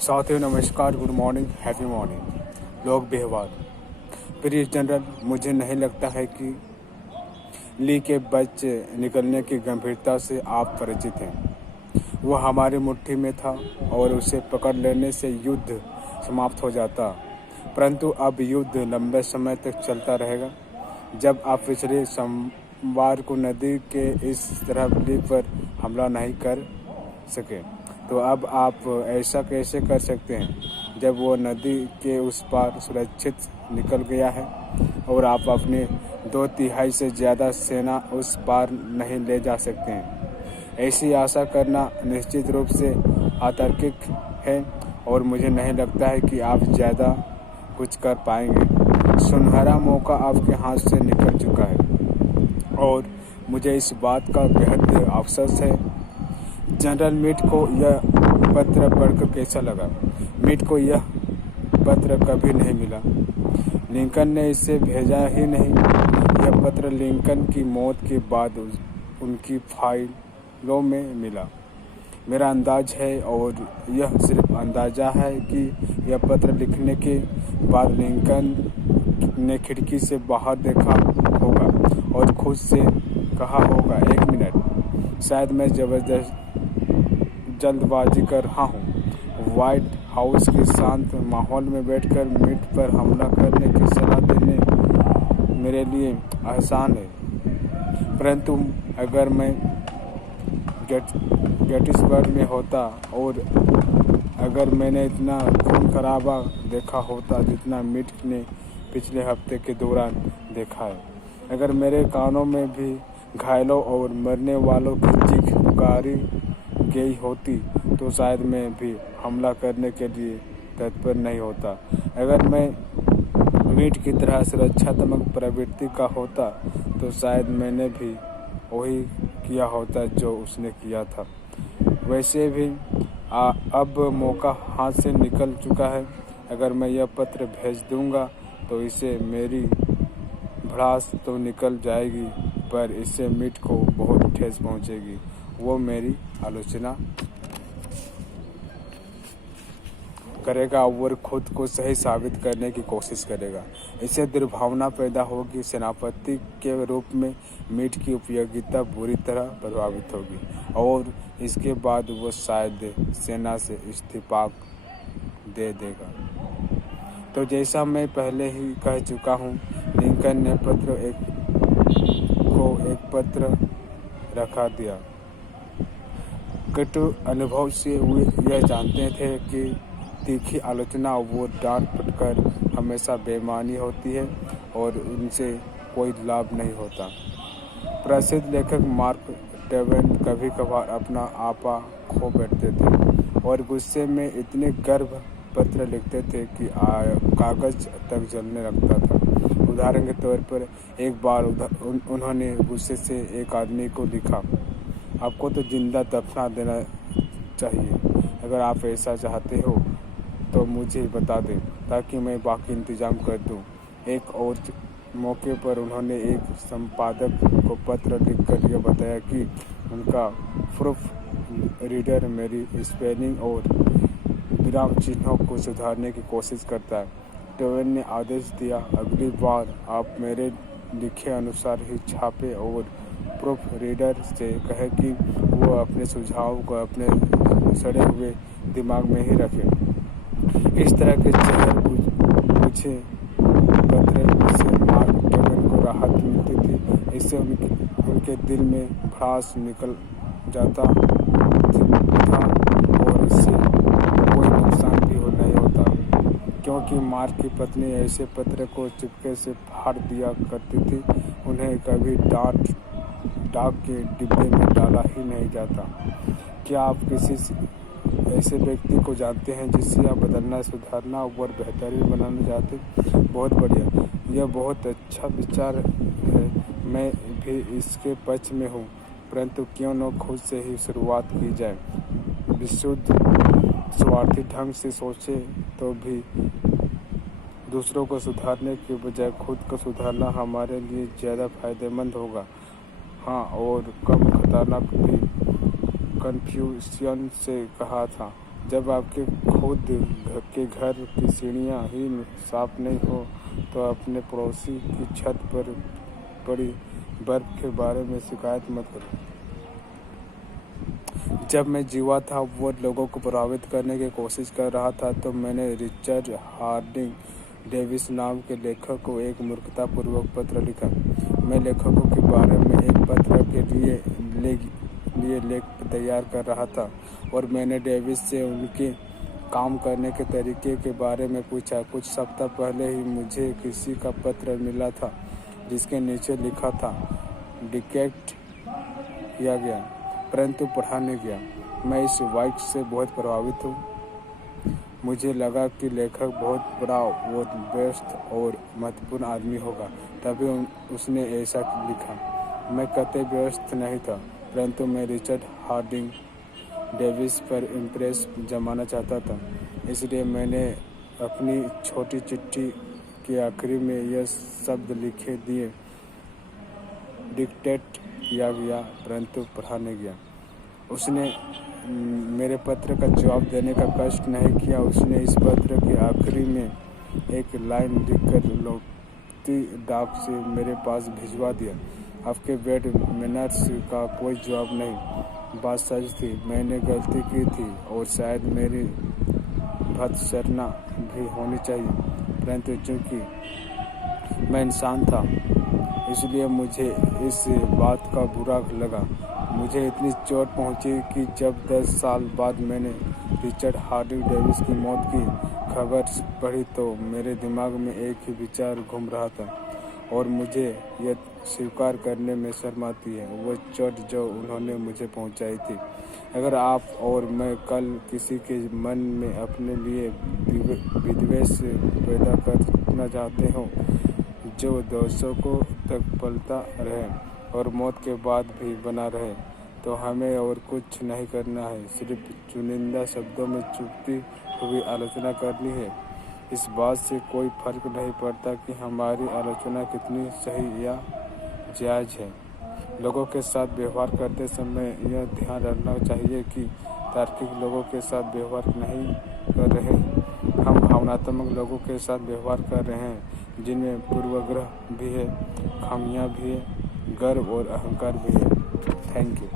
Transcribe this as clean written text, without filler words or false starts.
साथियों नमस्कार, good morning, happy morning. लोग व्यवहार। प्रिय जनरल, मुझे नहीं लगता है कि ली के बच्चे निकलने की गंभीरता से आप परिचित हैं। वह हमारी मुट्ठी में था और उसे पकड़ लेने से युद्ध समाप्त हो जाता, परंतु अब युद्ध लंबे समय तक चलता रहेगा। जब आप पिछले सोमवार को नदी के इस तरफ ली पर हमला नहीं कर सके, तो अब आप ऐसा कैसे कर सकते हैं जब वो नदी के उस पार सुरक्षित निकल गया है और आप अपने 2/3 से ज़्यादा सेना उस पार नहीं ले जा सकते हैं। ऐसी आशा करना निश्चित रूप से अतार्किक है और मुझे नहीं लगता है कि आप ज़्यादा कुछ कर पाएंगे। सुनहरा मौका आपके हाथ से निकल चुका है और मुझे इस बात का बेहद अफसोस है। जनरल मीट को यह पत्र पढ़कर कैसा लगा? मीट को यह पत्र कभी नहीं मिला। लिंकन ने इसे भेजा ही नहीं। यह पत्र लिंकन की मौत के बाद उनकी फाइलों में मिला। मेरा अंदाज है, और यह सिर्फ अंदाजा है, कि यह पत्र लिखने के बाद लिंकन ने खिड़की से बाहर देखा होगा और खुद से कहा होगा, 1 मिनट, शायद मैं जल्दबाजी कर रहा हूँ। व्हाइट हाउस के शांत माहौल में बैठकर मीट पर हमला करने की सलाह देने मेरे लिए आसान है, परंतु अगर मैं गेटिसबर्ग में होता और अगर मैंने इतना खून खराबा देखा होता जितना मीट ने पिछले हफ्ते के दौरान देखा है, अगर मेरे कानों में भी घायलों और मरने वालों की चीख पुकारी गई होती, तो शायद मैं भी हमला करने के लिए तत्पर नहीं होता। अगर मैं मीट की तरह सुरक्षात्मक प्रवृत्ति का होता, तो शायद मैंने भी वही किया होता जो उसने किया था। वैसे भी अब मौका हाथ से निकल चुका है। अगर मैं यह पत्र भेज दूंगा तो इससे मेरी भड़ास तो निकल जाएगी, पर इससे मीट को बहुत ठेस पहुंचेगी। वो मेरी आलोचना करेगा और खुद को सही साबित करने की कोशिश करेगा। इससे दुर्भावना पैदा होगी। सेनापति के रूप में मीट की उपयोगिता बुरी तरह प्रभावित होगी और इसके बाद वो शायद सेना से इस्तीफा दे देगा। तो जैसा मैं पहले ही कह चुका हूँ, लिंकन ने एक पत्र रखा दिया। कटु अनुभव से वे यह जानते थे कि तीखी आलोचना और डांट फटकार हमेशा बेईमानी होती है और उनसे कोई लाभ नहीं होता। प्रसिद्ध लेखक मार्क ट्वेन कभी कभार अपना आपा खो बैठते थे और गुस्से में इतने गर्भ पत्र लिखते थे कि कागज तक जलने लगता था। उदाहरण के तौर पर एक बार उन्होंने गुस्से से एक आदमी को लिखा, आपको तो जिंदा दफना देना चाहिए। अगर आप ऐसा चाहते हो तो मुझे बता दें ताकि मैं बाकी इंतजाम कर दूं। एक और मौके पर उन्होंने एक संपादक को पत्र लिखकर यह बताया कि उनका प्रूफ रीडर मेरी स्पेलिंग और विराम चिन्हों को सुधारने की कोशिश करता है। ट्वेन ने आदेश दिया, अगली बार आप मेरे लिखे अनुसार ही छापे और प्रूफ रीडर से कहे कि वो अपने सुझाव को अपने सड़े हुए दिमाग में ही रखे। इस तरह के चेहरे पूछे पत्र से मार्क ट्वेन को राहत मिलती थी। इससे उनके दिल में भड़ास निकल जाता था और इससे कोई नुकसान भी नहीं होता, क्योंकि मार्क की पत्नी ऐसे पत्र को चुपके से फाड़ दिया करती थी। उन्हें कभी डाक के डिब्बे में डाला ही नहीं जाता। क्या आप किसी ऐसे व्यक्ति को जानते हैं जिसे आप बदलना, सुधारना और बेहतरीन बनाना चाहते? बहुत बढ़िया, यह बहुत अच्छा विचार है। मैं भी इसके पक्ष में हूँ, परंतु क्यों न खुद से ही शुरुआत की जाए। विशुद्ध स्वार्थी ढंग से सोचे तो भी दूसरों को सुधारने के बजाय खुद को सुधारना हमारे लिए ज़्यादा फायदेमंद होगा। हाँ, और कम खतरनाक भी। कन्फ्यूशियस से कहा था, जब आपके खुद के घर की सीढ़ियाँ ही साफ नहीं हो तो अपने पड़ोसी की छत पर पड़ी बर्फ के बारे में शिकायत मत करो। जब मैं जीवा था वो लोगों को प्रभावित करने की कोशिश कर रहा था तो मैंने रिचर्ड हार्डिंग डेविस नाम के लेखक को एक मूर्खतापूर्वक पत्र लिखा। मैं लेखकों के बारे में एक पत्र के लिए लेख तैयार कर रहा था और मैंने डेविस से उनके काम करने के तरीके के बारे में पूछा। कुछ सप्ताह पहले ही मुझे किसी का पत्र मिला था जिसके नीचे लिखा था डिटेक्ट किया गया परंतु पढ़ा नहीं गया। मैं इस वाक्य से बहुत प्रभावित हूँ। मुझे लगा कि लेखक बहुत बड़ा वो व्यस्त और महत्वपूर्ण आदमी होगा तभी उसने ऐसा लिखा। मैं कतई व्यस्त नहीं था परंतु मैं रिचर्ड हार्डिंग डेविस पर इम्प्रेस जमाना चाहता था। इसलिए मैंने अपनी छोटी चिट्ठी के आखिरी में यह शब्द लिखे दिए डिक्टेट किया गया परंतु पढ़ा नहीं गया। उसने मेरे पत्र का जवाब देने का कष्ट नहीं किया। उसने इस पत्र के आखिरी में एक लाइन लिखकर लौटती डाक से मेरे पास भिजवा दिया। आपके बेड मैनर्स का कोई जवाब नहीं। बात सच थी, मैंने गलती की थी और शायद मेरी भत्सरना भी होनी चाहिए परंतु चूंकि मैं इंसान था इसलिए मुझे इस बात का बुरा लगा। मुझे इतनी चोट पहुंची कि जब 10 साल बाद मैंने रिचर्ड हार्डिंग डेविस की मौत की खबर पढ़ी तो मेरे दिमाग में एक ही विचार घूम रहा था और मुझे यह स्वीकार करने में शर्म आती है वो चोट जो उन्होंने मुझे पहुंचाई थी। अगर आप और मैं कल किसी के मन में अपने लिए विद्वेष पैदा करना चाहते हो जो दशकों तक पलता रहे और मौत के बाद भी बना रहे तो हमें और कुछ नहीं करना है, सिर्फ चुनिंदा शब्दों में चुभती हुई आलोचना करनी है। इस बात से कोई फर्क नहीं पड़ता कि हमारी आलोचना कितनी सही या जायज़ है। लोगों के साथ व्यवहार करते समय यह ध्यान रखना चाहिए कि तार्किक लोगों के साथ व्यवहार नहीं कर रहे, हम भावनात्मक लोगों के साथ व्यवहार कर रहे हैं जिनमें पूर्वाग्रह भी है, खामियां भी है, गर्व और अहंकार भी है। Thank you.